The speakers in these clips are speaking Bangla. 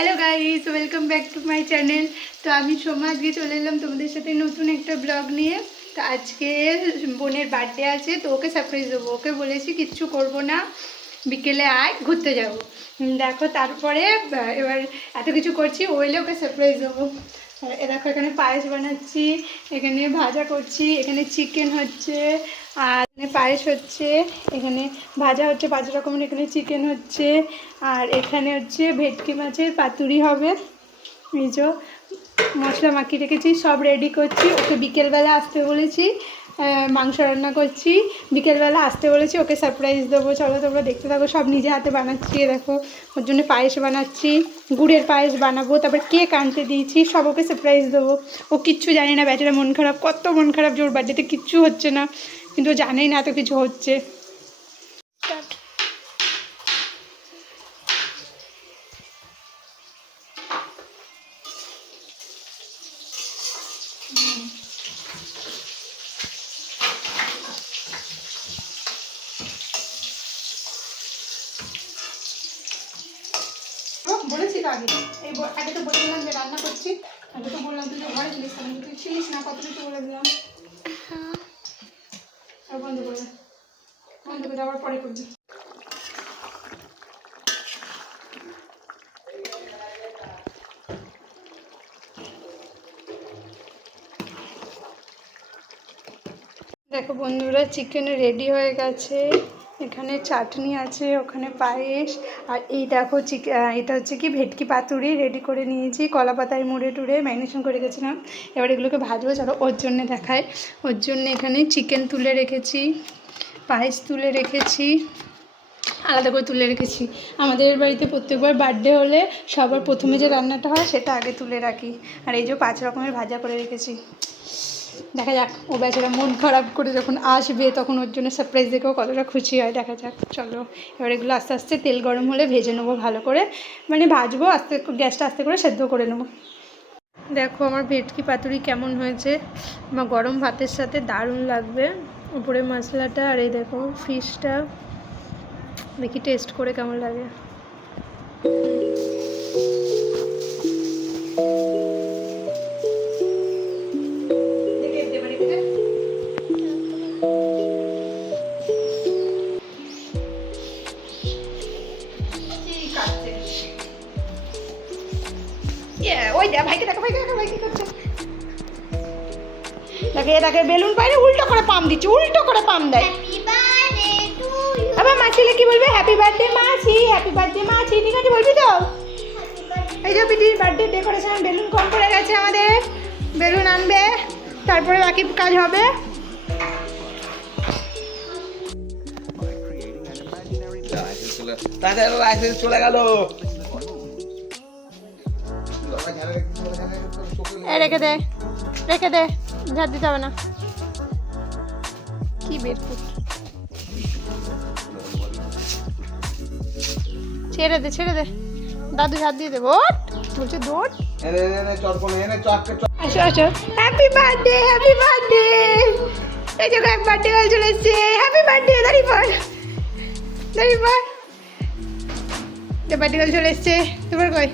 Hello guys, welcome back to my channel. তো আমি সোমা আজকে চলে এলাম তোমাদের সাথে নতুন একটা ব্লগ নিয়ে। তো আজকে বোনের বার্থডে আছে, তো ওকে সারপ্রাইজ দেবো। ওকে বলেছি কিচ্ছু করব না, বিকেলে আয় ঘুরতে যাব। দেখো তারপরে এবার এত কিছু করছি, ও এলে ওকে সারপ্রাইজ দেবো। দেখো এখানে পায়েস বানাচ্ছি, এখানে ভাজা করছি, এখানে চিকেন হচ্ছে, আর এখানে পায়েস হচ্ছে, এখানে ভাজা হচ্ছে 5 রকমের, এখানে চিকেন হচ্ছে, আর এখানে হচ্ছে ভেটকি মাছের পাতুরি হবে। এই যে মশলা মাখিয়ে রেখেছি, সব রেডি করছি। ওকে বিকেলবেলা আসতে বলেছি, মাংস রান্না করছি, বিকেলবেলা আসতে বলেছি, ওকে সারপ্রাইজ দেবো। চলো তোমরা দেখতে থাকো, সব নিজে হাতে বানাচ্ছি। দেখো ওর জন্য পায়েস বানাচ্ছি, গুড়ের পায়েস বানাবো, তারপর কেক আনতে দিয়েছি, সব ওকে সারপ্রাইজ দেবো। ও কিচ্ছু জানে না, বেচারা মন খারাপ, কত মন খারাপ যে ওর বার্থডেতে কিচ্ছু হচ্ছে না, কিন্তু ও জানেই না এত কিছু হচ্ছে। বলেছি তো আগে, এই আগে তো বলছিলাম যে রান্না করছি, আগে তো বললাম তুই তো ঘরে ছিলিস, তখন তুই ছিলিস না, কত কিছু বলে দিলাম। আর বন্ধ করে আবার পরে করবি। দেখো বন্ধুরা, চিকেন রেডি হয়ে গেছে, এখানে চাটনি আছে, ওখানে পায়েস, আর এই দেখো এটা হচ্ছে কি ভেটকি পাতুরি রেডি করে নিয়েছি, কলা পাতায় মুড়ে টুড়ে ম্যারিনেশন করে গেছিলাম। এবার এগুলোকে ভাজবো, চলো ওর জন্যে দেখায়। ওর জন্য এখানে চিকেন তুলে রেখেছি, পায়েস তুলে রেখেছি, আলাদা করে তুলে রেখেছি। আমাদের বাড়িতে প্রত্যেকবার বার্থডে হলে সবার প্রথমে যে রান্নাটা হয় সেটা আগে তুলে রাখি। আর এই যে 5 রকমের ভাজা করে রেখেছি। দেখা যাক ও বেচারা মন খারাপ করে যখন আসবে তখন ওর জন্য সারপ্রাইজ দেখেও কতটা খুশি হয়, দেখা যাক। চলো এবার এগুলো আস্তে আস্তে তেল গরম হলে ভেজে নেবো ভালো করে, মানে ভাজবো, আস্তে গ্যাসটা আস্তে করে সেদ্ধ করে নেবো। দেখো আমার ভেটকি পাতুরি কেমন হয়েছে, আমার গরম ভাতের সাথে দারুণ লাগবে। উপরে মশলাটা, আর এই দেখো ফিশটা, দেখি টেস্ট করে কেমন লাগে। ওই দেখ ভাইকে দেখো, ভাই কি করছে, দেখে বেলুন পাইলে উল্টো করে পাম দিচ্ছে, উল্টো করে পাম দেয়। আবার মাছিলে কি বলবে, হ্যাপি বার্থডে মাছি, হ্যাপি বার্থডে মাছি, ঠিক আছে বলবি তো? এই যে পিটির বার্থডে ডেকোরেশন, বেলুন কম পড়ে গেছে, আমাদের বেলুন আনবে, তারপরে বাকি কাজ হবে। চলে গেল। রেখে দে, রেখে দে, ঝাড় দিতে হবে না। কি বের করছি, ছেড়ে দে, দাদু ঝাড় দিয়ে দেবো। বলছে দৌড়, আসো আসো, হ্যাপি বার্থডে, হ্যাপি বার্থডে। এই যে এক বার্থডে গার্ল চলে এসছে, হ্যাপি বার্থডে, দাঁড়িয়ে পড়, বার্থডে গার্ল চলে এসছে, তোমার কই?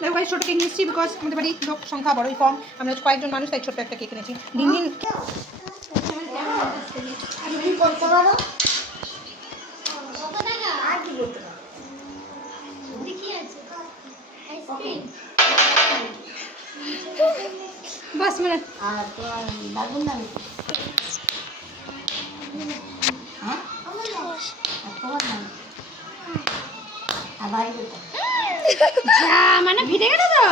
দেখো ভাই, ছোট কেক নিচ্ছি, বিকজ আমাদের বাড়ির লোক সংখ্যা বড়ই কম, আমরা কয়েকজন মানুষ, তাই ছোট একটা কেক এনেছি। দিন দিন বাস মানে মানে ভিড়ে গেল তো,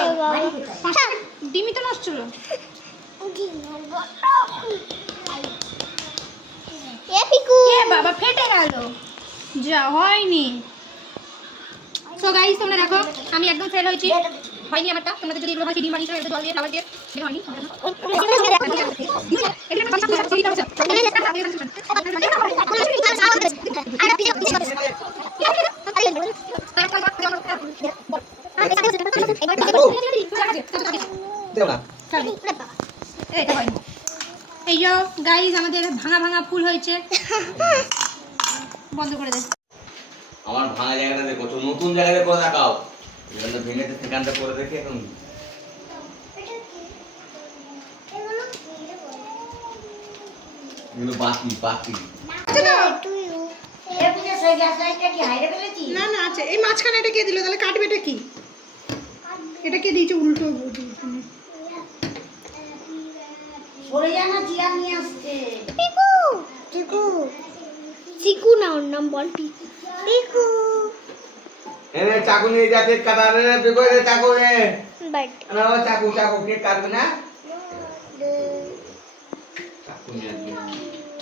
ডিমই তো নষ্ট হলো। বাবা ফেটে গেল, যা হয়নি। সো গাইস তোমরা দেখো, আমি একদম ফেল হয়েছি, হয়নি আমারটা। তোমাদের যদি এগুলো হয় ডিম বানিয়েছো, একটু জল দিয়ে ফ্লাওয়ার দিয়ে, হয়নি। এটা হয়নি। এই যে গাইস আমাদের ভাঙা ভাঙা ফুল হয়েছে, বন্ধ করে দে। আমার ভাঙা জায়গাটা দেখো, তো নতুন জায়গাতে করে দেখাও। যেখানটা ভেঙেছে সেখানটা করে দেখে এখন এগুলো বাকি বাকি। না না আছে, এই মাঝখানে এটা কে দিল? তাহলে কাটবে এটা কি? এটা কে দিয়েছে উল্টো? সরে যা না, চিয়া নিয়ে আসছে। চিকু না, ওর নাম বল পিকু। এনে চাকু নিয়ে যা, কেক কাটা রে, বেকো রে চাকু রে। বাট না ও চাকু চাকু কেক কাটবে না? চাকু নিয়ে আসবি।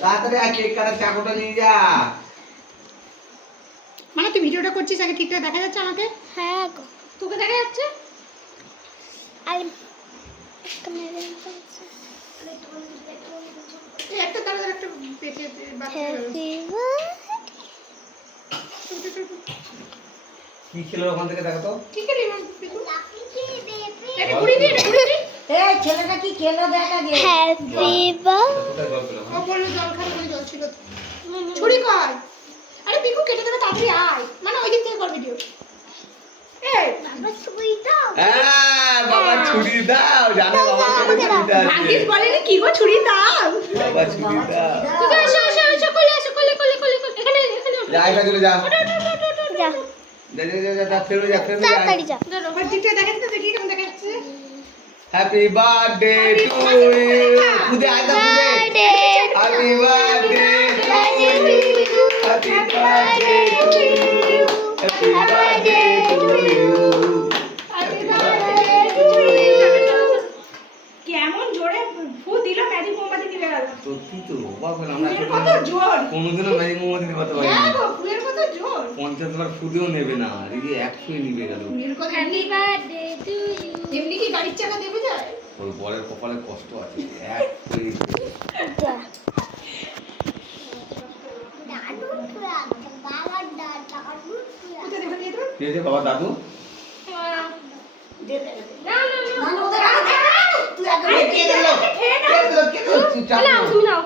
তাড়াতাড়ি আর কেক কাটার চাকুটা নিয়ে যা। মানে তুই ভিডিওটা করছিস আগে ঠিকঠাক দেখা যাচ্ছে আমাকে? হ্যাঁ গো, তোকে দেখা যাচ্ছে? আর এই একটা তার একটা পেটে বাচ্চা গেল। হ্যাপি কি খেলো ওখান থেকে দেখো তো। ঠিক আছে রিমান পিকু, এটা কুড়ি দিয়ে, এটা কুড়ি দিয়ে। এই ছেলেটা কি খেলো দেখ আগে। হ্যাপি কোথায় জল পেলাম? ও বললো জল খাওয়ার কোনো জল ছিল। ছুরি কর। আরে পিকু কেটে দেবে, তাড়াতাড়ি আয়। মানে ওই দিক থেকে কর ভিডিও। এই হ্যাঁ বাবা ছুরি দাও, জানো বাবা কাছে ছুরি দাও। ভাগ্যিস বলেনি কি গো ছুরি দাও। বাবা ছুরি দাও। পিকু এসো এসো এসো, কোলে এসো, কোলে কোলে কোলে কোলে। এখানে এখানে যা একা চলে যা। যা যা যা যা যা ফেরো যা ফেরো যা। তাড়াতাড়ি যা। ওই দিকটা দেখাচ্ছে, দেখি কেমন দেখাচ্ছে। Happy birthday to you. খুদে আয় দা খুদে। Happy birthday to you. Happy birthday to you. Happy birthday to you. কেমন জোরে ফু দিল, ম্যাজিক মোমবাতি দিবে গেল। সত্যি তো অবাক হলাম, আমরা ফুয়ের কত জোর। কোনোদিনও ম্যাজিক মোমবাতি দিতে পারি হ্যাঁ না। গো, ফুয়ের কত জোর। 50 বার ফুদেও নেবে না, এদিকে 100 নিবে গেল। ফুয়ের কত হ্যাপি বার্থডে টু ইউ। এমনি কি গাড়ির চাকা দেবে যায়? ওর বরের কপালে কষ্ট আছে, 1 যা কোথায় দেবে দিয়ে দেবে? কে যে বাবা দাদু না না না। না, না, ওদের আগে দে। তুই আগে দে। কে দিল কে দিল চুপচাপ নাও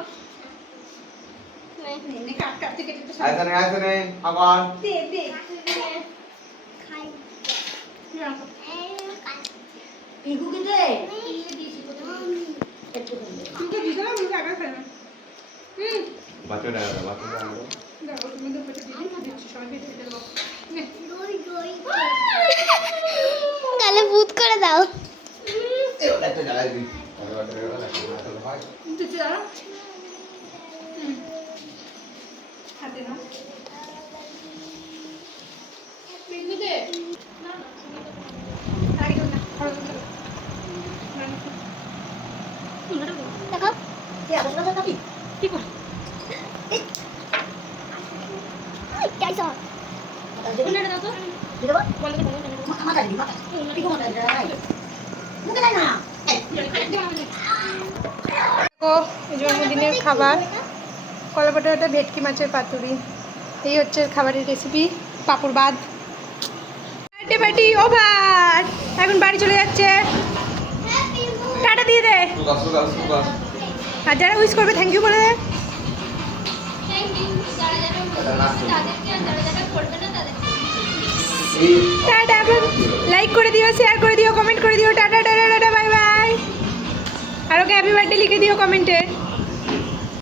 এনে কাট কাটতে কেটে তো আইসনে আবার দে দে। পিকুকে দে। তুই দিছো না, মুখে আগে ফেলে। বাচ্চাটা বাচ্চাটা দেখো তুমি তো পেটে দিদি দিচ্ছি, সবাই দিয়ে দেবো। নে। গালে ভূত করে দাও। এটা তো জ্বালাই দি ভাই দিচ্ছি দাঁড়া। হাতে নাও। পিকু দে। না না, আগে না, খরচ করো। দেখো তুই আগে বসে থাকি। পিকু গাইস কোনটা দাও তো? দি দেবো। মাথা দি মাথা। পিকু মাথা দে। মুখে দেয় না। ও জন্মদিনের খাবার, কলা পাতাটা ভেটকি মাছের পাতুরি। এই হচ্ছে খাবারের রেসিপি, পাঁপড় বাদ। বার্থডে পার্টি ওভার, এখন বাড়ি চলে যাচ্ছে। টাটা দিয়ে দে, সুগা আর যারা উইশ করবে থ্যাংক ইউ বলে দে। টাটা, লাইক করে দিও, শেয়ার করে দিও, কমেন্ট করে দিও। Tata tata tata, bye bye. আর ওকে হ্যাপি বার্থডে লিখে দিও কমেন্টে।